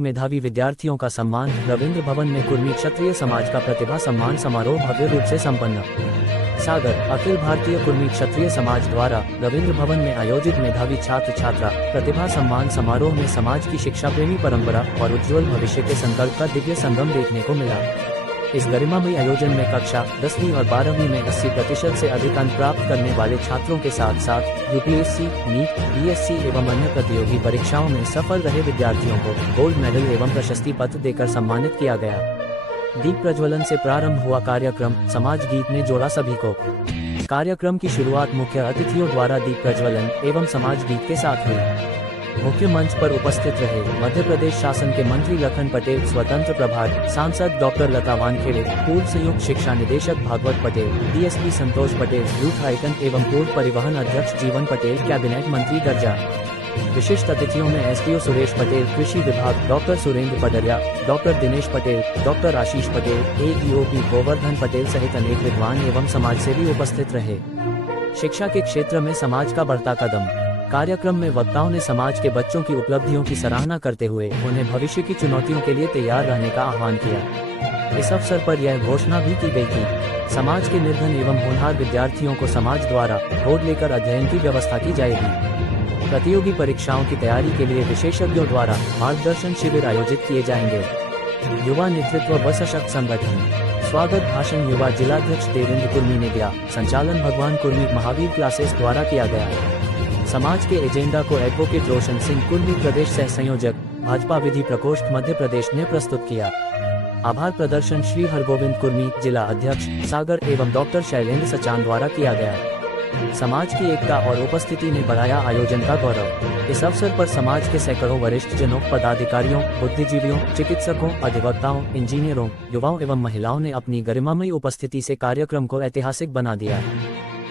मेधावी विद्यार्थियों का सम्मान। रविंद्र भवन में कुर्मी क्षत्रिय समाज का प्रतिभा सम्मान समारोह भव्य रूप से संपन्न। सागर। अखिल भारतीय कुर्मी क्षत्रिय समाज द्वारा रविंद्र भवन में आयोजित मेधावी छात्र छात्रा प्रतिभा सम्मान समारोह में समाज की शिक्षा प्रेमी परंपरा और उज्ज्वल भविष्य के संकल्प का दिव्य संगम देखने को मिला। इस गरिमामयी आयोजन में कक्षा 10वीं और 12वीं में 80% से अधिक अंक प्राप्त करने वाले छात्रों के साथ साथ यूपीएससी, नीट, बीएससी एवं अन्य प्रतियोगी परीक्षाओं में सफल रहे विद्यार्थियों को गोल्ड मेडल एवं प्रशस्ति पत्र देकर सम्मानित किया गया। दीप प्रज्वलन से प्रारंभ हुआ कार्यक्रम। समाज गीत ने जोड़ा सभी को। कार्यक्रम की शुरुआत मुख्य अतिथियों द्वारा दीप प्रज्वलन एवं समाज गीत के साथ हुई। मुख्य मंच पर उपस्थित रहे मध्य प्रदेश शासन के मंत्री लखन पटेल, स्वतंत्र प्रभार सांसद डॉक्टर लता वानखेड़े, पूर्व संयुक्त शिक्षा निदेशक भागवत पटेल, डीएसपी संतोष पटेल, यूथ आइकन एवं पूर्व परिवहन अध्यक्ष जीवन पटेल, कैबिनेट मंत्री दर्जा। विशिष्ट अतिथियों में एसडीओ सुरेश पटेल, कृषि विभाग doctor Surendra Padariya, doctor Dinesh Patel, doctor Ashish Patel, ADOP Govardhan Patel सहित अनेक विद्वान एवं समाजसेवी उपस्थित रहे। शिक्षा के क्षेत्र में समाज का बढ़ता कदम। कार्यक्रम में वक्ताओं ने समाज के बच्चों की उपलब्धियों की सराहना करते हुए उन्हें भविष्य की चुनौतियों के लिए तैयार रहने का आह्वान किया। इस अवसर पर यह घोषणा भी की गई कि समाज के निर्धन एवं होनहार विद्यार्थियों को समाज द्वारा गोद लेकर अध्ययन की व्यवस्था की जाएगी। प्रतियोगी परीक्षाओं की तैयारी के लिए विशेषज्ञों द्वारा मार्गदर्शन शिविर आयोजित किए जाएंगे। युवा नेतृत्व व सशक्त संगठन। स्वागत भाषण युवा जिलाध्यक्ष देवेंद्र कुर्मी ने दिया। संचालन भगवान कुर्मी महावीर क्लासेस द्वारा किया गया। समाज के एजेंडा को एडवोकेट रोशन सिंह कुर्मी प्रदेश सह संयोजक भाजपा विधि प्रकोष्ठ मध्य प्रदेश ने प्रस्तुत किया। आभार प्रदर्शन श्री हरगोविंद कुर्मी जिला अध्यक्ष सागर एवं डॉक्टर शैलेंद्र सचान द्वारा किया गया। समाज की एकता और उपस्थिति ने बढ़ाया आयोजन का गौरव। इस अवसर पर समाज के सैकड़ों वरिष्ठ जनों, पदाधिकारियों, बुद्धिजीवियों, चिकित्सकों, अधिवक्ताओं, इंजीनियरों, युवाओं एवं महिलाओं ने अपनी गरिमामयी उपस्थिति से कार्यक्रम को ऐतिहासिक बना दिया।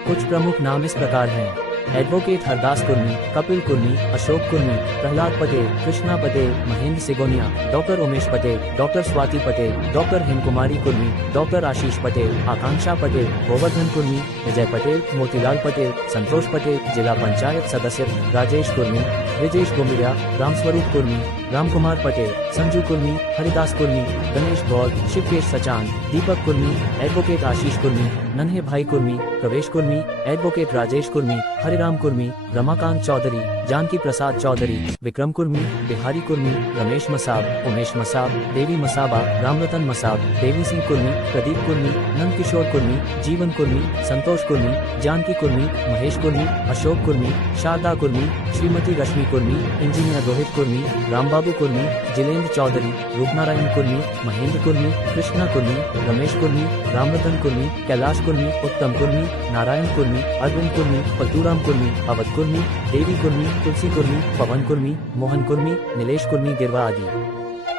कुछ प्रमुख नाम इस प्रकार हैं: advocate Hardas Kurmi, Kapil Kurmi, Ashok Kurmi, Prahlad Patel, Krishna Patel, Mahendra Sigoniya, doctor Umesh Patel, doctor Swati Patel, doctor Hemkumari Kurmi, doctor Ashish Patel, Akanksha Patel, Govardhan Kurmi, Vijay Patel, Motilal Patel, Santosh Patel, जिला पंचायत सदस्य राजेश कुर्मी, ब्रिजेश गोमिरिया, रामस्वरूप कुर्मी, रामकुमार पटेल, संजू कुर्मी, हरिदास कुर्मी, गणेश गौर, शिवकेश सचान, दीपक कुर्मी, एडवोकेट आशीष कुर्मी, नन्हे भाई कुर्मी, प्रवेश कुर्मी, एडवोकेट राजेश कुर्मी, हरिराम कुर्मी, रमाकांत चौधरी, जानकी प्रसाद चौधरी, विक्रम कुर्मी, बिहारी कुर्मी, रमेश मसाब, उमेश मसाब, देवी मसाबा, रामरतन मसाब, देवी सिंह कुर्मी, प्रदीप कुर्मी, नंद किशोर कुर्मी, जीवन कुर्मी, संतोष कुर्मी, जानकी कुर्मी, महेश कुर्मी, अशोक कुर्मी, शारदा कुर्मी, श्रीमती रश्मि कुर्मी, इंजीनियर रोहित कुर्मी, रामबाबू कुर्मी, जिलेंद्र चौधरी, रूपनारायण कुर्मी, महेंद्र कुर्मी, कृष्णा कुर्मी, रमेश कुर्मी, रामरतन कुर्मी, कैलाश कुर्मी, उत्तम कुर्मी, नारायण कुर्मी, अरविंद कुर्मी, पतूराम कुर्मी, अवध कुर्मी, देवी कुर्मी, तुलसी कुर्मी, पवन कुर्मी, मोहन कुर्मी, नीलेश कुर्मी, गिरवा आदि।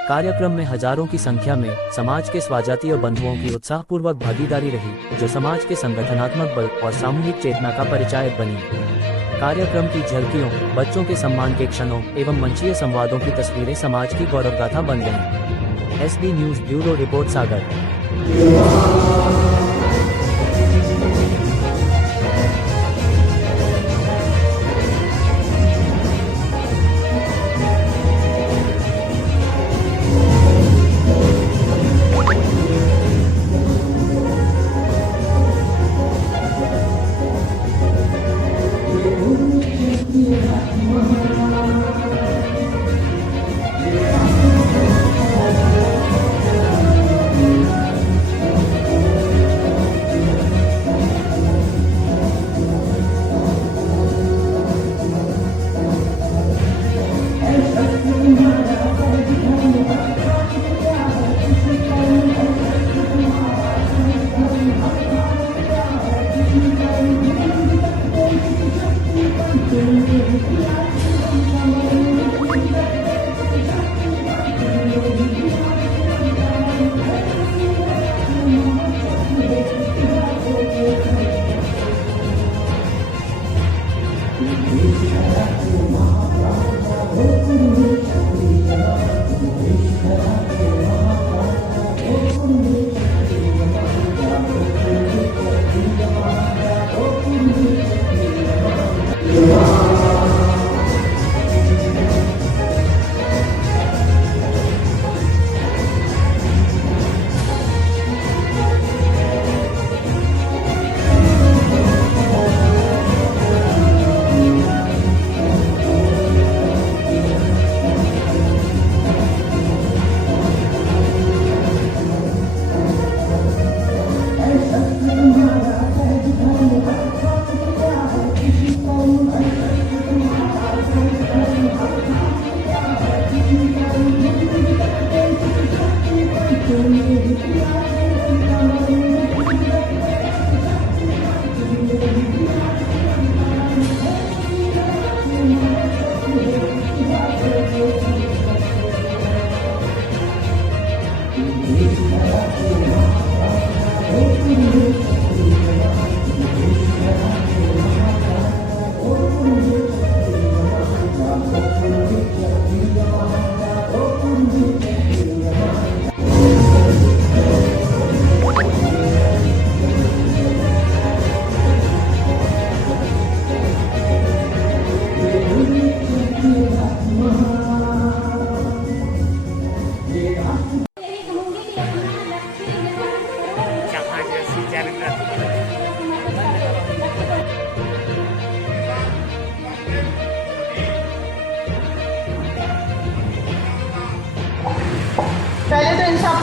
कार्यक्रम में हजारों की संख्या में समाज के स्वजातीय बंधुओं की उत्साहपूर्वक भागीदारी रही, जो समाज के संगठनात्मक बल और सामूहिक चेतना का परिचायक बनी। कार्यक्रम की झलकियों, बच्चों के सम्मान के क्षणों एवं मंचीय संवादों की तस्वीरें समाज की गौरवगाथा बन गईं। एसबी न्यूज ब्यूरो रिपोर्ट सागर।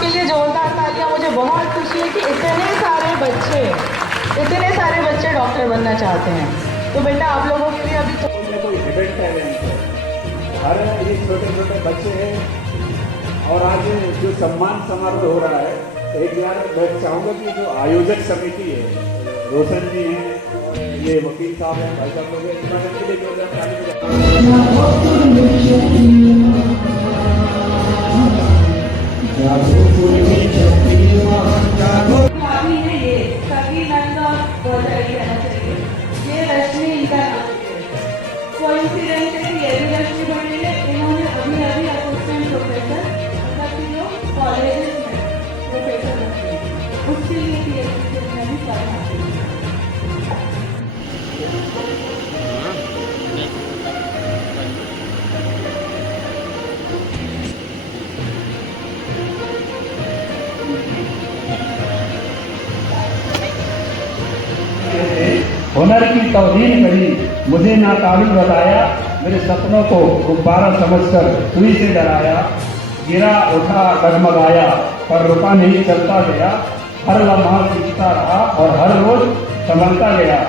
आपके लिए जोरदार तालियां। मुझे बहुत खुशी है कि इतने सारे बच्चे डॉक्टर बनना चाहते हैं। तो बेटा आप लोगों के लिए अभी कोई हिडन टैलेंट है, हर ये छोटे छोटे बच्चे हैं। और आज जो सम्मान समारोह हो रहा है, एक बार मैं चाहूँगा कि जो आयोजक समिति है, रोशन जी हैं और ये वकील साहब हैं, भाई साहब लोग हैं, इनका के लिए जोरदार कोइंसिडेंस है कि ये भी रश्मि बने हैं। इन्होंने अभी असिस्टेंट प्रोफेसर मतलब कि लोग कॉलेजेस में प्रोफेसर बनते हैं, उसके लिए पीएचडी में भी पढ़ा है। हुनर की तौहीन करी, मुझे नाकाबिल बताया, मेरे सपनों को गुब्बारा समझकर सुई से डराया। गिरा उठा डगमगाया पर रुका नहीं, चलता गया। हर लम्हा सीखता रहा और हर रोज संभलता गया।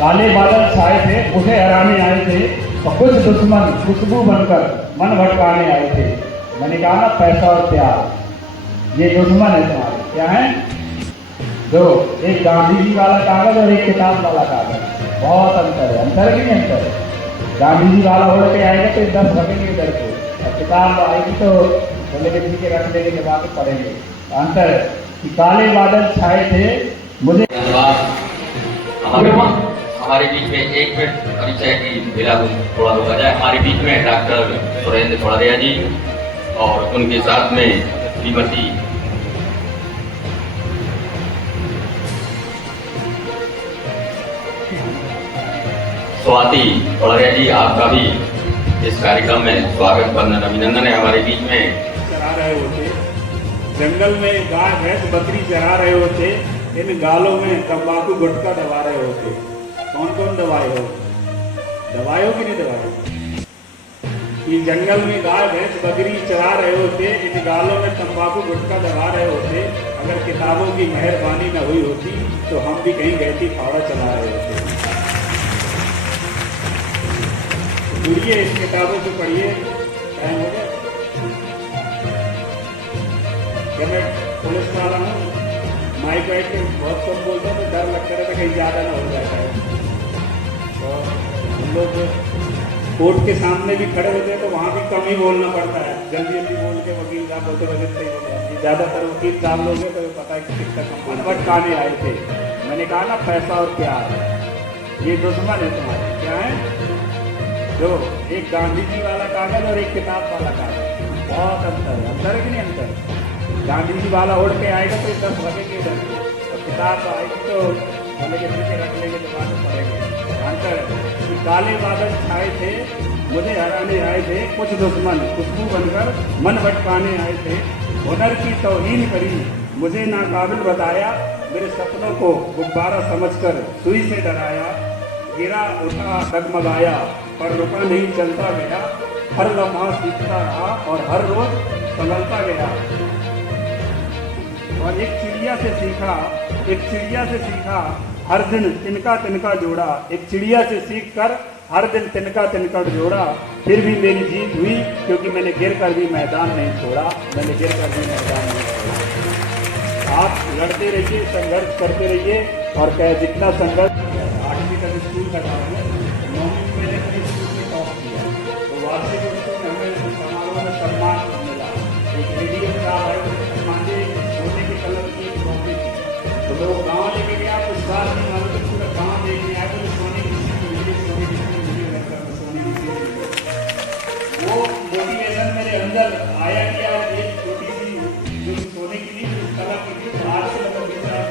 काले बादल छाए थे, मुझे हराने आए थे, और कुछ दुश्मन खुशबू बनकर मन भटकाने आए थे। मैंने कहा ना, पैसा और प्यार ये दुश्मन है तुम्हारे। क्या है? जो एक गांधी जी वाला कागज और एक किताब वाला कागज, बहुत अंतर है। अंतर है कि नहीं अंतर है? गांधी जी वाला हो के आएगा तो 10 रखेंगे इधर को, और किताब आएगी तो बोले किसी के रख लेंगे, जब आके पढ़ेंगे। अंतर है कि काले बादल छाए थे, मुझे हमारे बीच में एक मिनट परिचय की बेला थोड़ा रोका जाए। हमारे बीच में डॉक्टर सुरेंद्र थोड़ारिया जी और उनके साथ में श्रीमती स्वाति थोड़ारिया जी, आपका भी इस कार्यक्रम में स्वागत वंदन अभिनंदन है। हमारे बीच में चरा रहे होते, जंगल में गाय भैंस बकरी चरा रहे होते, इन गालों में तंबाकू गुटखा दबा रहे होते। कौन कौन दबाए हो? दबाए हो कि नहीं दबाए? कि जंगल में गाय भैंस बकरी चरा रहे होते, इन गालों में तंबाकू गुटखा दबा रहे होते। अगर किताबों की मेहरबानी न हुई होती तो हम भी कहीं गए थी फावड़ा चला रहे होते। जुड़िए, इस किताबों से पढ़िए। टाइम हो गया? जब मैं पुलिस वाला हूँ, माइक वाइक के बहुत कम बोलता हूँ तो डर लगता रहता कहीं ज़्यादा ना हो जाता है। तो हम लोग कोर्ट के सामने भी खड़े होते हैं तो वहाँ भी कम ही बोलना पड़ता है। जल्दी जल्दी बोल के वकील साहब बोलते वजह से ही बोलते हैं। ज़्यादातर वकील साहब लोग हैं तो पता है कि कितना कम भटकाने आए थे। मैंने कहा ना, पैसा और प्यार ये दुश्मन है तुम्हारे। क्या है? जो एक गांधी जी वाला कागज और एक किताब वाला कागज, बहुत अंतर है। अंतर है कि नहीं अंतर? गांधी जी वाला उड़ के आएगा तो 10 लगेंगे इधर, और किताब आएगी तो बोले के पीछे रख लेंगे, जमा तो पड़ेंगे। अंतर है कि काले बादल छाए थे, मुझे हराने आए थे, कुछ दुश्मन खुशबू बनकर मन भटकाने आए थे। हुनर की तौहीन करी, मुझे नाकाबिल बताया, मेरे सपनों को गुब्बारा समझकर सुई से डराया। गिरा उठा डगमगाया पर रुका नहीं, चलता गया। हर लम्हा सीखता रहा और हर रोज संभलता गया। और एक चिड़िया से सीखा, हर दिन तिनका तिनका जोड़ा। एक चिड़िया से सीख कर हर दिन तिनका तिनका जोड़ा। फिर भी मेरी जीत हुई, क्योंकि मैंने गिर कर भी मैदान नहीं छोड़ा। आप लड़ते रहिए, संघर्ष करते रहिए, और कहे जितना संघर्ष। 8वीं तक स्कूल का नाम है, 9वीं में मैंने अपने स्कूल में टॉप किया, तो वार्षिक उत्सव में हमें समारोह में सम्मान मिला। एक रेडियम का मांझे सोने के कलर की ट्रॉफी थी, तो लोग गाँव लेके गया, कुछ साल नहीं मालूम तो पूरा गाँव लेके आया, तो सोने की चीज मिली, वो मोटिवेशन मेरे अंदर आया कि यार एक छोटी सी जो सोने की नहीं, कला की थी, आज से लगभग 20 साल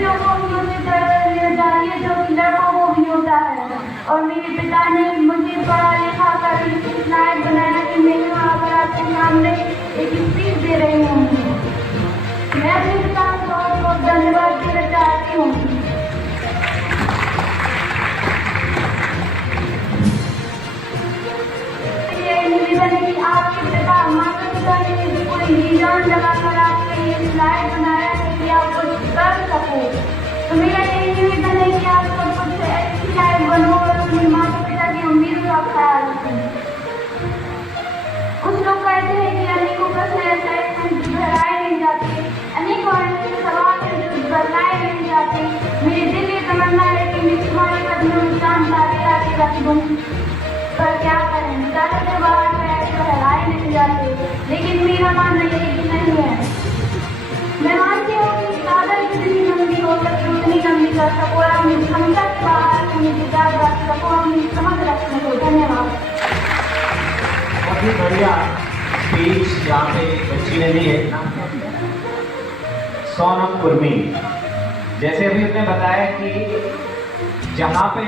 लड़कियों को भी उसी तरह लेना चाहिए जो कि लड़कों को भी होता है। और मेरे पिता ने मुझे पढ़ा लिखा कर इस लायक बनाया कि मैं यहाँ पर आपके सामने एक स्पीच दे रही हूँ। मैं अपने पिता को बहुत बहुत धन्यवाद देना चाहती हूँ। निवेदन है कि आपके पिता माता पिता ने कोई निजान लगाकर आपके लिए लायक बनाया है कि आप कुछ कर सको। तो मेरा यही निवेदन है कि आप सब कुछ ऐसी लायक बनो और अपने माता पिता की उम्मीद का ख्याल रखें। कुछ लोग कहते हैं कि अनेकों प्रश्न ऐसे हैं जो दोहराए नहीं जाते, अनेकों ऐसे सवाल हैं जो बदलाए नहीं जाते। मेरे दिल की तमन्ना है कि मैं तुम्हारे कदमों में चांद तारे आके रख दूँ, पर क्या करें, चारों से बाहर पैर तो हिलाए नहीं जाते। लेकिन मेरा मानना यही कि नहीं है। मैं मानती हूँ कि चादर जितनी लंबी हो सके उतनी लंबी कर सको और अपनी क्षमता के बाहर अपनी विचार रख सको, अपनी समझ रख सको। धन्यवाद। बहुत ही बढ़िया स्पीच यहाँ पे बच्ची ने दी है, सोनम कुर्मी। जैसे अभी उसने बताया कि जहाँ पे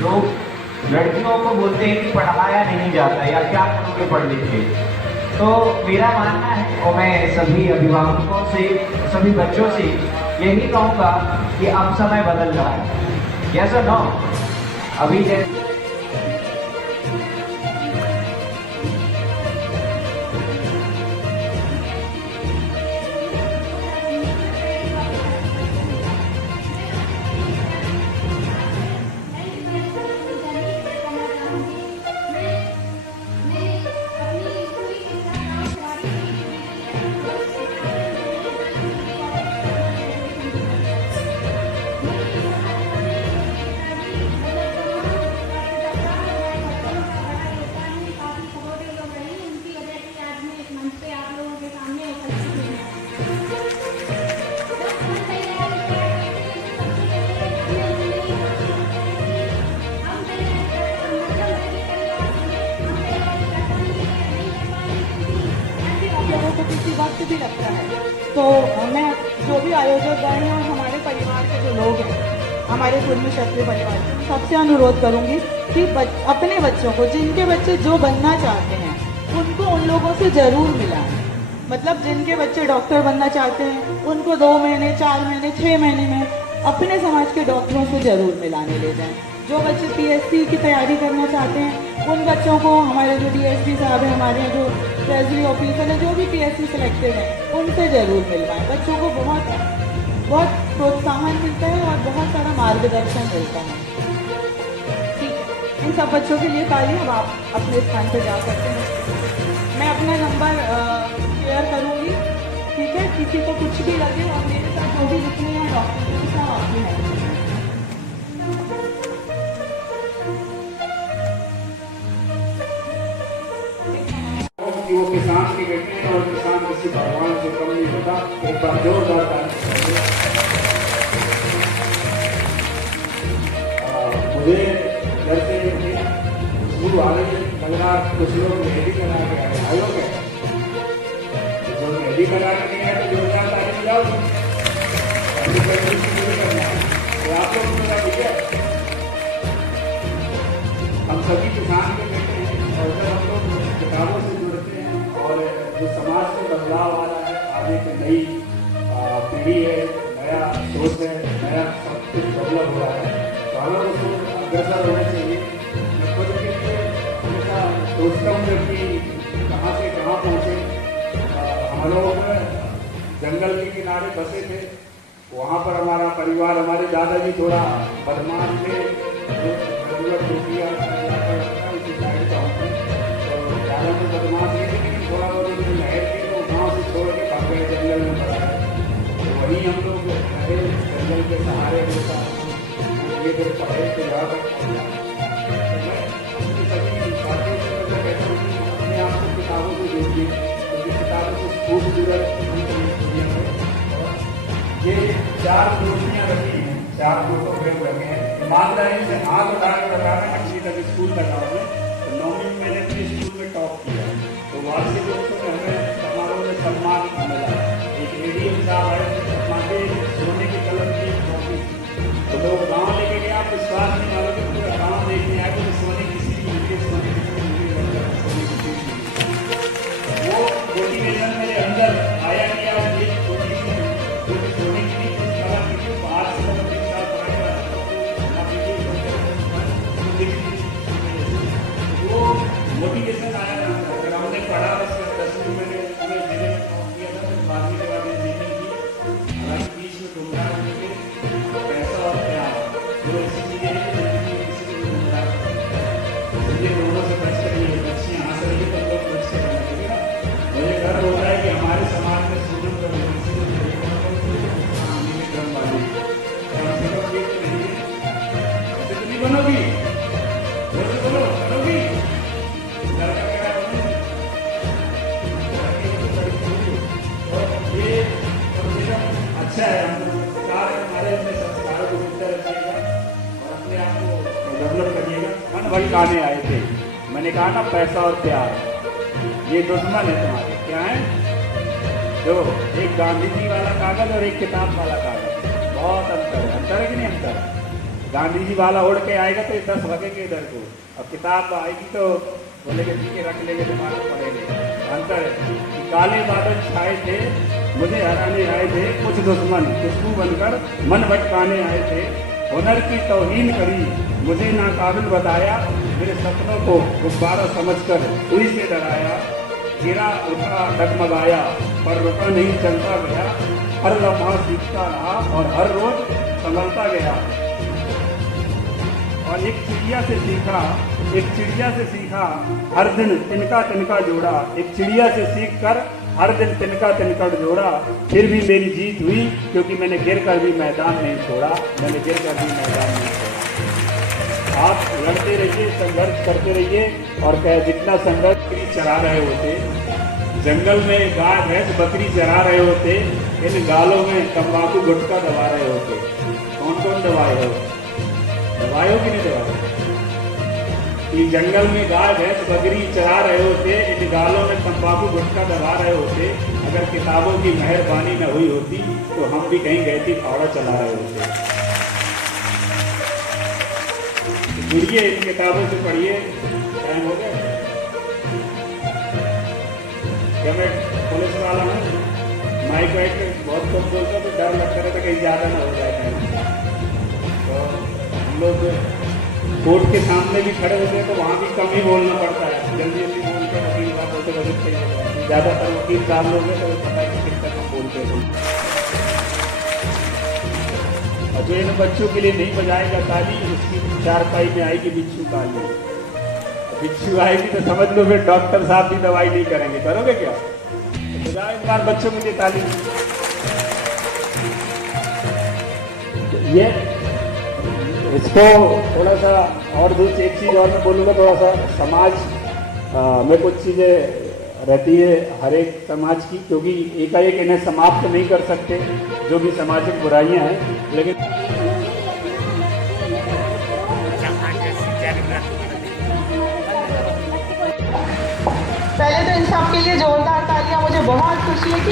लोग लड़कियों को बोलते हैं कि पढ़ाया नहीं जाता या क्या करोगे पढ़ लिख के, तो मेरा मानना है और मैं सभी अभिभावकों से सभी बच्चों से यही कहूँगा कि अब समय बदल रहा है। यस और नो? अभी जैसे किसी वक्त भी लगता है। तो मैं जो भी आयोजक गण हैं और हमारे परिवार के जो लोग हैं, हमारे कुर्मी क्षत्रिय परिवार के, सबसे अनुरोध करूंगी कि अपने बच्चों को, जिनके बच्चे जो बनना चाहते हैं उनको उन लोगों से जरूर मिलाएं। मतलब जिनके बच्चे डॉक्टर बनना चाहते हैं उनको 2 महीने 4 महीने 6 महीने में अपने समाज के डॉक्टरों से जरूर मिलाने ले जाएं। जो बच्चे पीएचडी की तैयारी करना चाहते हैं उन बच्चों को हमारे जो डीएसपी साहब हैं, हमारे यहाँ जो ट्रेजरी ऑफिसर हैं, जो भी पीएचडी सिलेक्टेड हैं, उनसे जरूर मिलवाएं। बच्चों को बहुत बहुत प्रोत्साहन मिलता है और बहुत सारा मार्गदर्शन मिलता है। ठीक है, इन सब बच्चों के लिए ताली। अब आप अपने स्थान पर जा सकते हैं। मैं अपना नंबर शेयर करूँगी, ठीक है? किसी को कुछ भी लगे और मेरे साथ जो भी लिखने हैं डॉक्टर के साथ आपकी है। कि वो किसान की बेटी है और किसान किसी भगवान से कम नहीं होता। एक बार जोरदार ताली। मुझे घर से खुशबू आ रही है, लग रहा कुछ लोग मेहंदी करा के आए। आयो क्या? जो मेहंदी करा के नहीं आए तो जोरदार ताली जाओ। आप लोग मेरा भैया, हम सभी किसान के बेटे हैं और जब हम लोग किताबों से जुड़ते हैं और जो समाज में बदलाव आ रहा है, आगे की नई पीढ़ी है, नया सोच है, नया सब कुछ डेवलप हो रहा है, तो हमें उसको अग्रसर होने चाहिए। मैं खुद के लिए हमेशा सोचता हूँ कि कहाँ से कहाँ पहुँचे। हम लोग जंगल के किनारे बसे थे, वहाँ पर हमारा परिवार, हमारे दादाजी थोड़ा बदमाश थे, जरूरत होती है उसी साइड का होते तो ज़्यादा तो बदमाश नहीं थे, लेकिन थोड़ा बहुत उसमें लहर थी तो गाँव से छोड़ के भाग गए, जंगल में पड़ा है। तो वहीं हम लोग रहे, जंगल के सहारे होता ये फिर पढ़े तो यहाँ तक पहुँचा। तो मैं उनकी सभी बातों से मैं कहता हूँ कि अपने आप को किताबों से जोड़िए, क्योंकि किताबों से खूबसूरत दुनिया में ये 4 दोस्तियाँ रखी हैं, 4 फोटो फ्रेम रखे हैं। ईमानदारी से हाथ उठा के बताना किसी तक स्कूल तक आओगे तो 9वीं में मैंने अपने स्कूल में टॉप किया, तो वार्षिक उत्सव में हमें समारोह में सम्मान मिला। एक एडीएम साहब आए थे, सोने की कलम की है, हम संस्कार है हमारे, अपने संस्कारों को जिंदा रखिएगा और अपने आप को डेवलप करिएगा। मन भटकाने आए थे, मैंने कहा ना पैसा और प्यार ये दुश्मन है तुम्हारे। क्या है? जो एक गांधी जी वाला कागज और एक किताब वाला कागज, बहुत अंतर है कि नहीं अंतर? गांधी जी वाला उड़ के आएगा तो 10 लगेंगे इधर को, और किताब आएगी तो बोलेंगे जी के रख लेंगे, दिमाग में पड़ेंगे। अंतर है कि काले बादल छाए थे, मुझे हराने आए थे कुछ दुश्मन, खुशबू बनकर मन भटकाने आए थे। हुनर की तौहीन करी, मुझे नाकाबिल बताया, मेरे सपनों को गुब्बारा समझकर सुई से डराया। गिरा उठा डगमगाया पर रुका नहीं, चलता गया। हर लम्हा सीखता रहा और हर रोज संभलता गया। और एक चिड़िया से सीखा हर दिन तिनका तिनका जोड़ा। एक चिड़िया से सीख कर हर दिन तिनका तिनका जोड़ा। फिर भी मेरी जीत हुई क्योंकि मैंने गिर कर भी मैदान नहीं छोड़ा। आप लड़ते रहिए, संघर्ष करते रहिए। और कहे जितना संघर्ष बकरी चरा रहे होते, जंगल में गाय भैंस बकरी चरा रहे होते, इन गालों में तंबाकू गुटखा दबा रहे होते। कौन कौन दबाए हो? दबाए हो कि नहीं दबाए? कि जंगल में गाय भैंस बकरी चरा रहे होते, इन गालों में तंबाकू गुटखा दबा रहे होते। अगर किताबों की मेहरबानी न हुई होती तो हम भी कहीं गए थी फावड़ा चला रहे होते। जुड़िए, इन किताबों से पढ़िए। टाइम हो गया क्या? मैं पुलिस वाला हूँ, माइक वाइक बहुत कम बोलता तो डर लगता रहता कहीं ज़्यादा ना हो जाए। तो हम लोग कोर्ट के सामने भी खड़े होते हैं तो वहाँ भी कम ही बोलना पड़ता है। जल्दी जल्दी बोल कर वकील साहब बोलते ज़्यादातर वकील साहब लोग हैं तो पता है कि किस तरह बोलते हैं। और जो इन बच्चों के लिए नहीं बजाएगा ताली, उसकी चारपाई में आएगी बिच्छू ताली। बिच्छू आएगी तो समझ लो फिर डॉक्टर साहब भी दवाई नहीं करेंगे। करोगे क्या? तो बजाओ एक बार बच्चों के लिए ताली। ये इसको थोड़ा सा और दूसरी एक चीज़ और मैं बोलूँगा, थोड़ा सा समाज में कुछ चीज़ें रहती है हर एक समाज की, क्योंकि एकाएक इन्हें समाप्त नहीं कर सकते जो भी सामाजिक बुराइयां हैं। लेकिन पहले तो इन सब के लिए जोरदार तालियां। मुझे बहुत खुशी है कि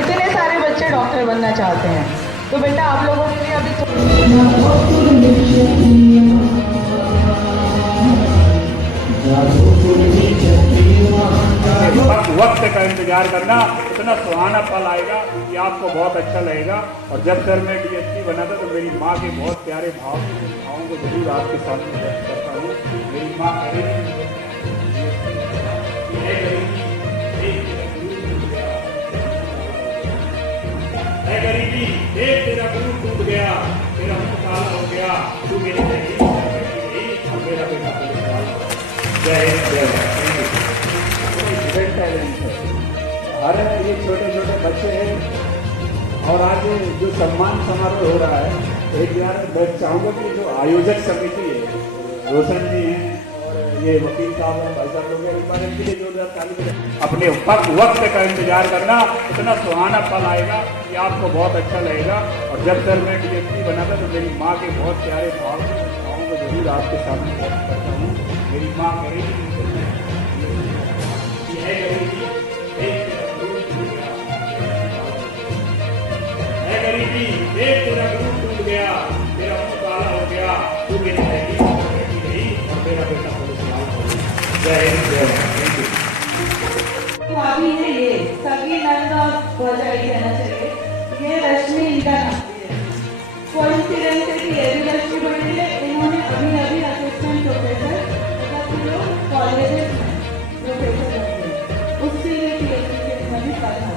इतने सारे बच्चे डॉक्टर बनना चाहते हैं। तो बेटा आप लोगों के लिए अभी वक्त का इंतजार करना, इतना सुहाना पल आएगा कि आपको बहुत अच्छा लगेगा। और जब सर मैं DSP बना था तो मेरी माँ के बहुत प्यारे भावों को जरूर आपके सामने व्यक्त करता हूँ। मेरी माँ गरीबी देख तेरा गुरु टूट गया, तेरा मुंह काला हो गया, तू मेरी नहीं और मेरा बेटा पुलिस वाला। जय हिंद, जय भारत। हर ये छोटे छोटे बच्चे हैं। और आज जो सम्मान समारोह हो रहा है, एक बार मैं चाहूँगा कि जो आयोजक समिति है, रोशन जी हैं और ये वकील साहब हैं, भाई साहब लोग हैं, एक बार इनके लिए जोरदार ताली बजाएं। अपने वक्त का इंतजार करना, इतना सुहाना पल आएगा कि आपको बहुत अच्छा लगेगा। और जब सर मैं DSP बना था तो मेरी माँ के बहुत प्यारे भावों को जरूर आपके सामने व्यक्त करता हूँ। मेरी माँ गरीबी देख तेरा गुरु टूट गया, तेरा मुंह काला हो गया, तू मेरी नहीं और मेरा बेटा पुलिस वाला। जय हिंद, जय भारत। भाभी है ये सभी नंद और भौजाई कहना चाहिए। ये रश्मि इनका नाम है। कोइंसिडेंस है कि ये भी रश्मि बड़ी है। इन्होंने अभी असिस्टेंट प्रोफेसर कॉलेजेस में प्रोफेसर बने, उसके लिए PhD के इन्होंने पढ़ा।